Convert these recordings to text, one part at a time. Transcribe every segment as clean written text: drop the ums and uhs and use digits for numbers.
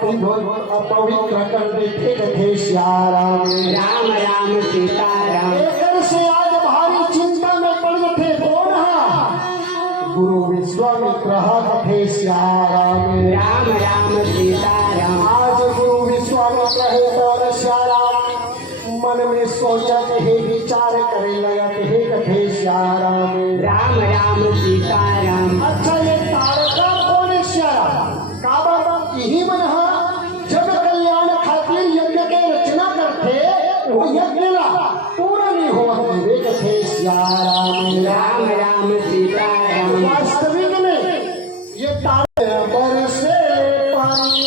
अपवित्र कर देते थे श्याराम राम राम सीताराम। एक से आज भारी चिंता में पड़ थे कौन गुरु विश्वामित्र थे श्याराम राम राम सीताराम। आज गुरु विश्वामित्र है और श्याराम मन में सोचत है विचार करे लगत है कथे श्याराम राम राम सीताराम। अच्छा ये तारका कौन है श्याराम काबा यही मन जब कल्याण खातिर यज्ञ के रचना करते वो यज्ञ पूरा नहीं हुआ थे श्याराम राम राम सीताराम। वास्तविक में ये तारे बरसे पानी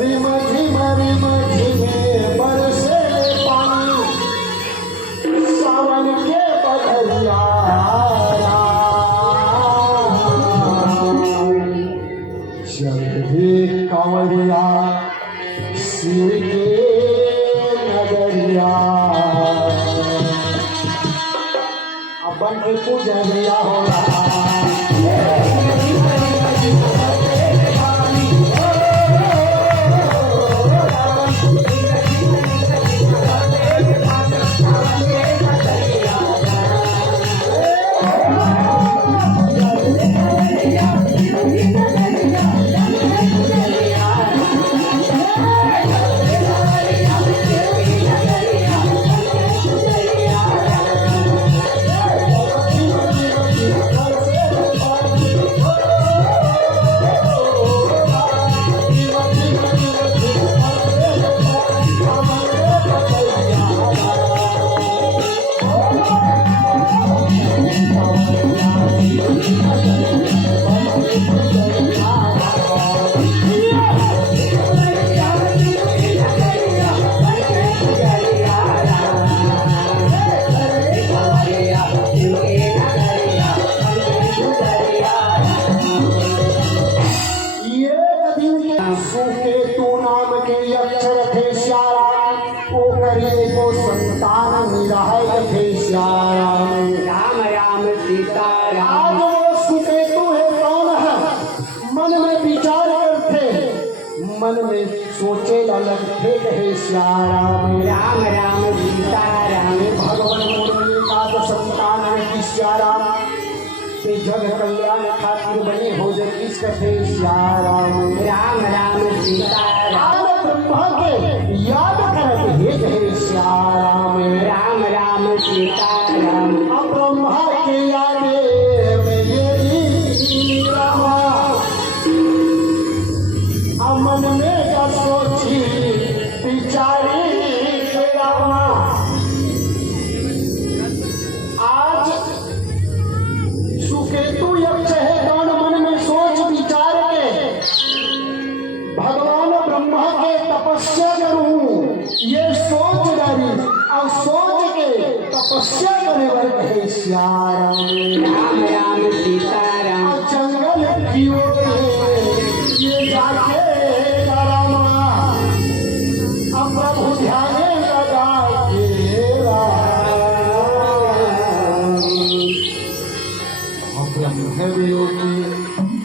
रिम झिम बरसे पानी सावन के बदरिया कांवरिया शिव के नगरिया अपन के पूजरिया होला करिए को संतान निराय थे श्याम। राम राम सीता आज राम। वो सुकेतु है कौन है? मन में विचार करते, मन में सोचे लगते कहे श्याम। राम राम सीता राम। भगवान मुरली का तो संतान है कि श्याम ते जग कल्याण खातिर बने हो जगदीश कथे श्याम। राम राम सीता राम। ब्रह्मा के याद करते हे कहे श्याम। राम राम सीता राम। अब ब्रह्मा के यादे में ये रामा मन में क्या सोची बिचारी रामा। आज सुकेतु यक्ष है कौन मन में सोच विचार के भगवान ब्रह्मा के तपस्या करूं ये सोच डाली और सोच के तपस्या करे बर कहे श्याम। राम राम सीता राम। जंगल की ओर ये जाके रामा अब प्रभु ध्यान लगा के ब्रह्म वियोगी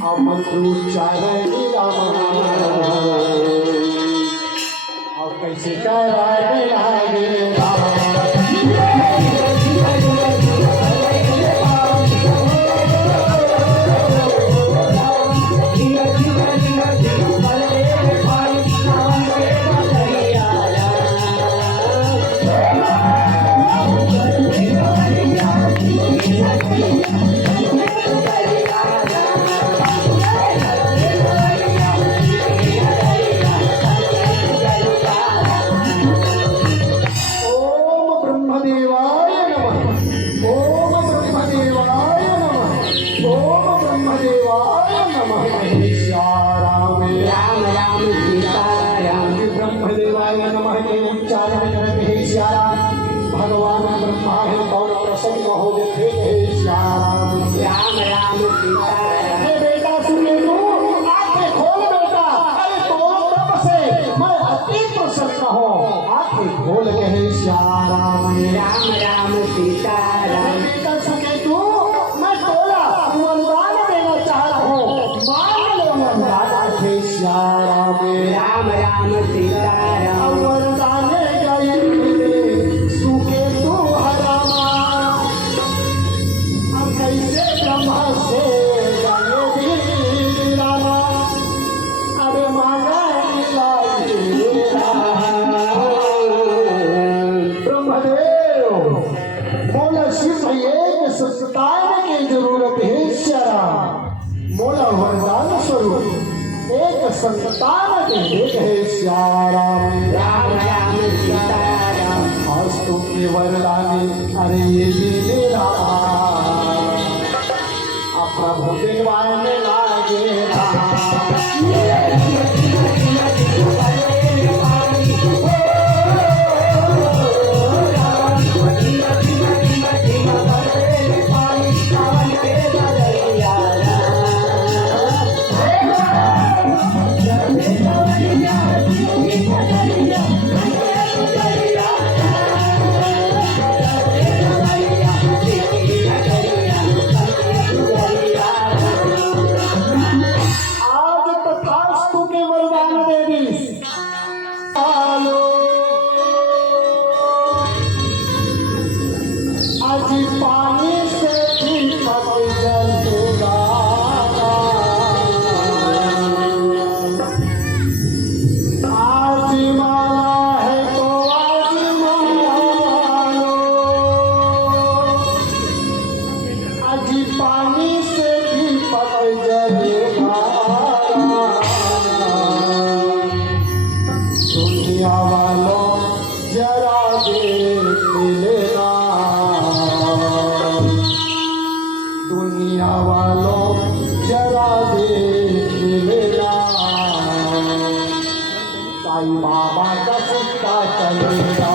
अमृचारण राम। और कैसे कराए लागे राम राम सीता राम। ब्रह्मदेवाय नमः के उच्चारण करते हे श्याम। भगवान ब्रह्मा है कौन प्रसन्न हो गए हे श्याम। राम राम सीता राम। अरे बेटा सुने तू आंखें खोल बेटा। अरे तो तब से मैं अति प्रसन्न हूँ आंखें खोल के हे श्याम। राम राम सीता राम। बेटा सुने तू मैं तोला वरदान देना चाह रहा हूँ मान लो वरदान हे श्याम। राम राम सीता राम। वरदान गई सुके तू हरामा अब कैसे ब्रह्मा से गए रामा। अरे मांगा ब्रह्मदेव मोला सिर्फ एक संतान की जरूरत है श्याम। मोला वरदान स्वरूप एक संतान दे है श्याम। राम राम सीता राम। आज तो के वरदानी अरे ये भी मेरा प्रभु देवाने लागे दुनिया वालों जरा देख लेना साईं बाबा का सिक्का चलेगा।